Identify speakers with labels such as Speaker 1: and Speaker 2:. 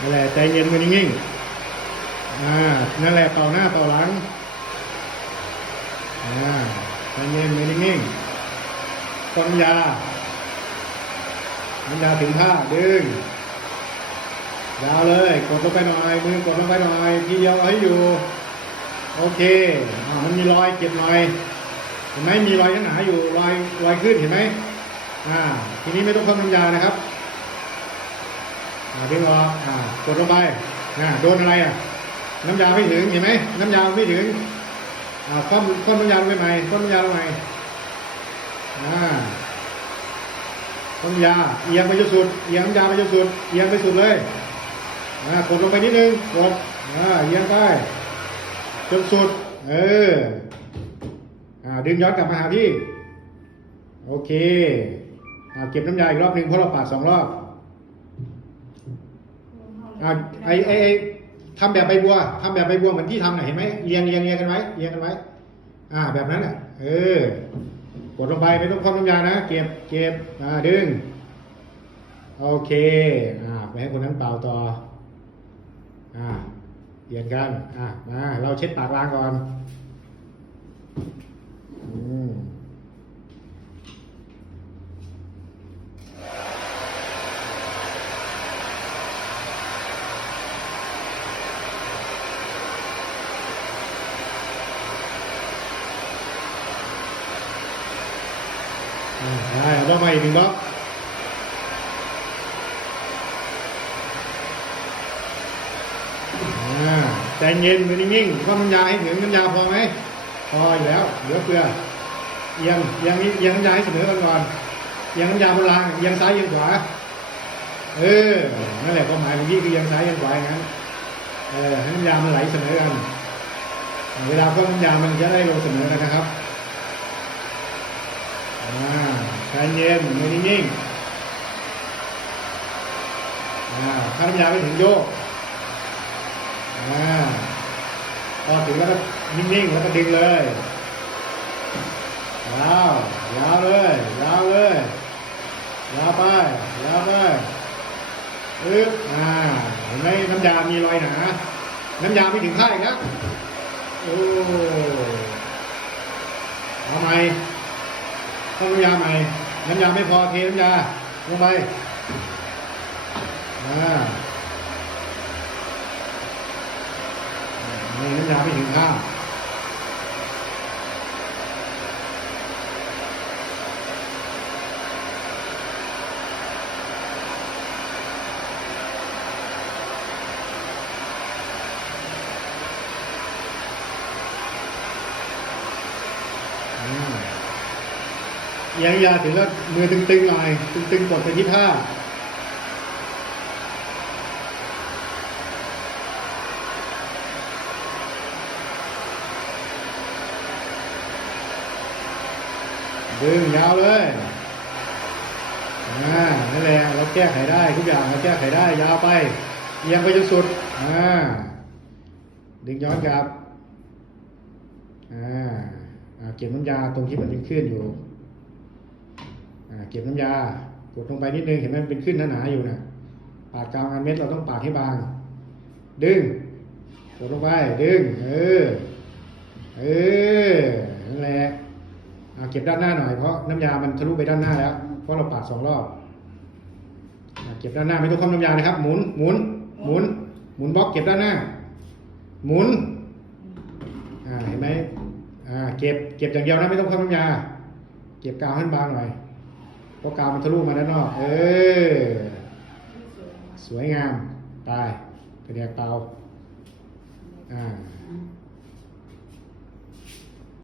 Speaker 1: นั่นแหละใจเย็นมือนิ่งๆอ่านั่นแหละเป่าหน้าเป่าหลังอ่าใจเย็นมือนิ่งๆต้นยาน้ำยาถึงท่าดึงยาวเลยกดลงไปหน่อยมือกดลงไปหน่อยทีเดียวเอาให้อยู่ โอเคอ่ามันมีรอยเก็บหน่อยเห็นไหมมีรอยหนาอยู่รอยรอยขึ้นเห็นไหมอ่า ทีนี้ไม่ต้องเพิ่มน้ำยานะครับ ดึงออกอ่ากดลงไปนะโดนอะไรอะ น้ำยาไม่ถึงเห็นไหมน้ำยาไม่ถึงอ่าคว่ำคว่ำน้ำยาลงไปใหม่คว่ำน้ำยาลงไปอ่าคว่ำน้ำยาเอียงไปจนสุดเอียงน้ำยาไปจนสุดเอียงไปสุดเลยอ่ากดลงไปนิดนึงกดอ่าเอียงไปจนสุด เอออ่าดึงย้อนกลับมาหาพี่ โอเคอ่าเก็บน้ำยาอีกรอบหนึ่งเพราะเราปาดสองรอบ อ่าไอไอไอทำแบบใบบัวทำแบบใบบัวเหมือนที่ทำน่ะเห็นไหมเรียงเรียงเรียงกันไว้เรียงกันไว้ อ่า แบบนั้นอะ เออ กดลงไปไม่ต้องคว่ำน้ำยานะ เก็บเก็บอ่าดึง โอเค อ่าไปให้คนนั้นเป่าต่อ อ่าเปลี่ยนกัน อ่ามาเราเช็ดปากล้างก่อนอืม อ่า ได้เอาบล็อกมาอีกหนึ่งบล็อกอ่าใจเย็นมือนิ่งๆว่าน้ำยาให้ถึงน้ำยาพอไหมพออยู่แล้วเหลือเฟือเอียงเอียงนี้เอียงยาให้เสมอกันก่อนเอียงยาบนรางเอียงซ้ายเอียงขวาเออนั่นแหละความหมายของพี่คือเอียงซ้ายเอียงขวาอย่างนั้นเออให้น้ำยามันไหลเสมอกันเวลาพ่นน้ำยามันจะได้ลงเสมอกันนะครับ ใจเย็นมือนิ่งๆอ่าถ้าน้ำยาไม่ถึงโยกอ่าพอถึงแล้วก็นิ่งๆแล้วก็ดึงเลยยาวยาวเลยยาวเลยยาวไปยาวไปอึ๊บอ่าเห็นไหมน้ำยามีรอยหนา น้ำยาไม่ถึงท่าอีกแล้วโอ้เอาไม ต้องน้ำยาใหม่ น้ำยาไม่พอเทน้ำยาลงไปอ่านี่น้ำยาไม่ถึงข้างอืม เอียงยาถึงแล้วมือตึงๆหน่อยตึงๆกดไปที่ผ้าดึงยาวเลยอ่านั่นแหละเราแก้ไขได้ทุกอย่างเราแก้ไขได้ยาวไปเอียงไปจนสุดอ่าดึงย้อนกลับอ่าเก็บน้ำยาตรงที่มันเป็นคลื่นอยู่ เก็บน้ำยากดลงไปนิดนึงเห็นไหมเป็นขึ้นหนาๆอยู่นะปาดกลางอันเม็ดเราต้องปาดให้บาง ดึงกดลงไปดึงเออเออนั่นแหละเก็บด้านหน้าหน่อยเพราะน้ำยามันทะลุไปด้านหน้าแล้ว เพราะเราปาดสองรอบเก็บด้านหน้าไม่ต้องคว่ำน้ำยานะครับ หมุนหมุนหมุนหมุนบล็อกเก็บด้านหน้า หมุนอ่าเห็นไหมอ่าเก็บเก็บอย่างเดียวนะไม่ต้องคว่ำน้ำยา เก็บกาวให้บางหน่อย เพราะกาวมันทะลุมาด้านนอก เออ สวยงาม ตายกระเดียกเตาอ่า